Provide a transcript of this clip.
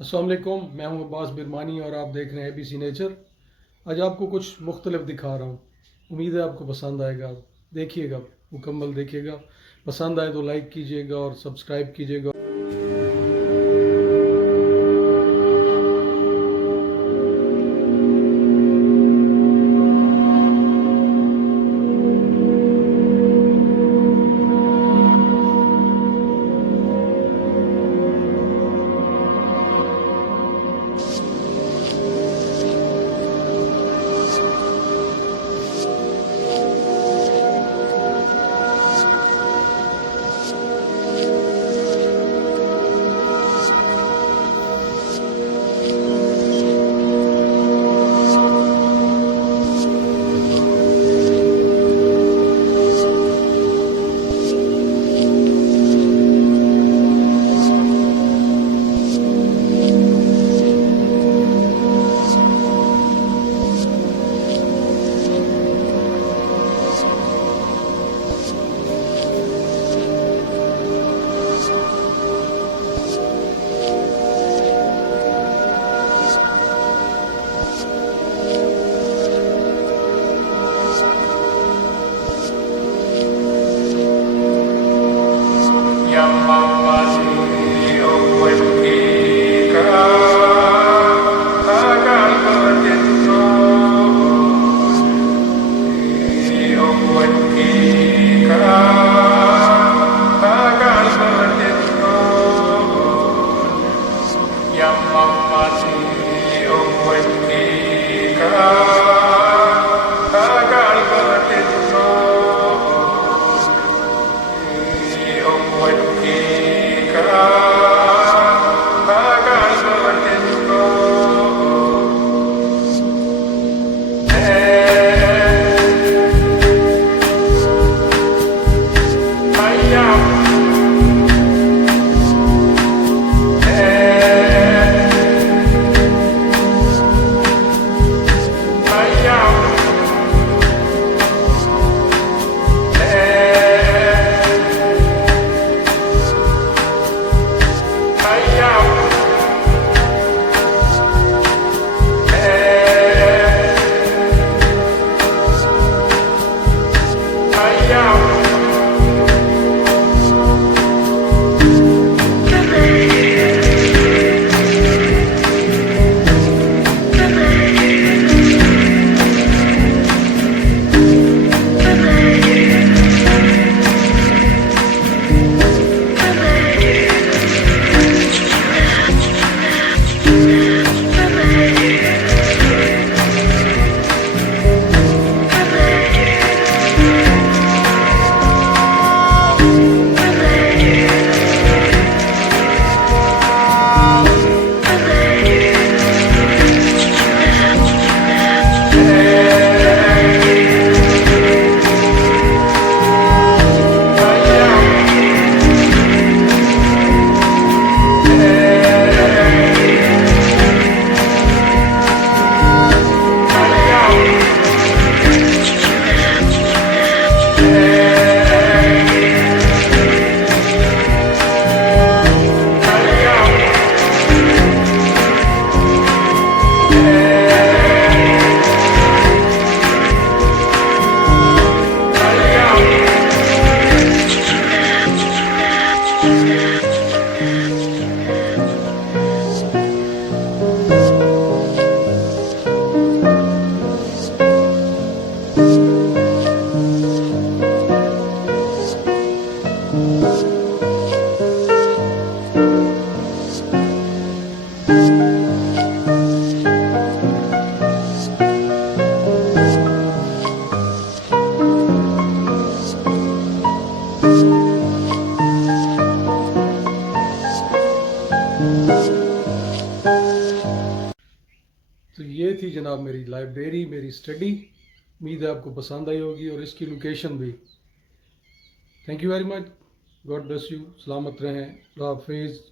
अस्सलाम वालेकुम, मैं हूं अब्बास बिरमानी और आप देख रहे हैं ABC नेचर। आज आपको कुछ मुख्तलिफ दिखा रहा हूं। उम्मीद है आपको पसंद आएगा। देखिएगा, मुकम्मल देखिएगा। पसंद आए तो लाइक कीजिएगा और सब्सक्राइब कीजिएगा। तो ये थी जनाब मेरी लाइब्रेरी, मेरी स्टडी। उम्मीद है आपको पसंद आई होगी और इसकी लोकेशन भी। Thank you very much. God bless you. सलामत रहें। अल्लाह हाफिज़।